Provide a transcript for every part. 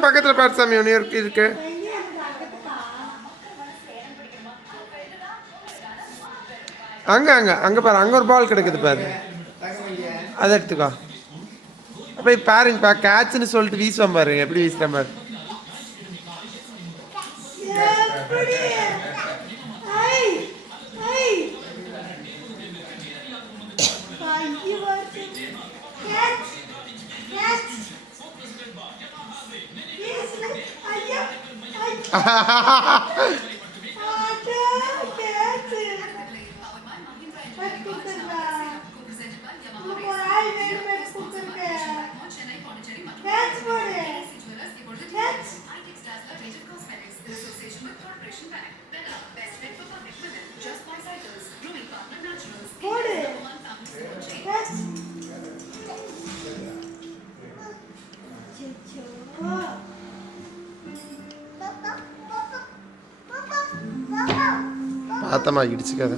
அங்கே பக்கத்தில் பாரு சாமி ஒன்று இருக்கு. அங்கே அங்கே அங்கே பாரு, அங்கே ஒரு பால் கிடைக்குது பாரு, அதை எடுத்துக்கோ. அப்போ பாருங்கப்பா, கேட்ச்னு சொல்லிட்டு வீசுவான் பாருங்க, எப்படி வீசுகிறேன் பாரு. பார்த்தமா இடிச்சுக்காத.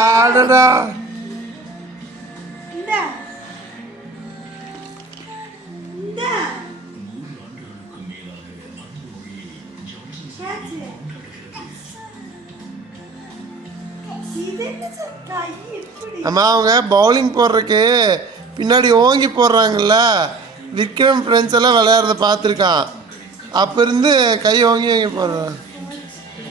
ஆடடா அம்மா, அவங்க பவுலிங் போடுறதுக்கு பின்னாடி ஓங்கி போடுறாங்கல்ல, விக்ரம் ஃப்ரெண்ட்ஸ் எல்லாம் விளையாடுறத பார்த்துருக்கான். அப்போ இருந்து கை ஓங்கி ஓங்கி போடுறான்.